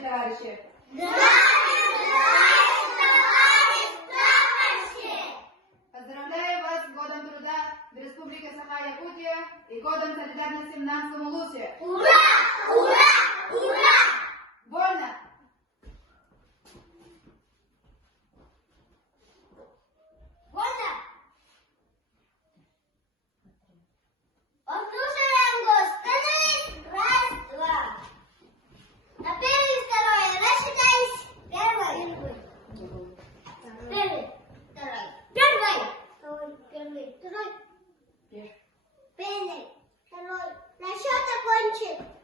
Здравствуйте, товарищи! Поздравляю вас с Годом труда в Республике Саха-Якутия и Годом солидарности в Нанском Улусе! Ура! Ура! Ура! Вольно! Вольно! Послушаем гос. Становись! Раз, два. На первый, второй. Рассчитайся. Первый. Первый. Второй. Первый. Второй. Первый. Второй. На счет окончен.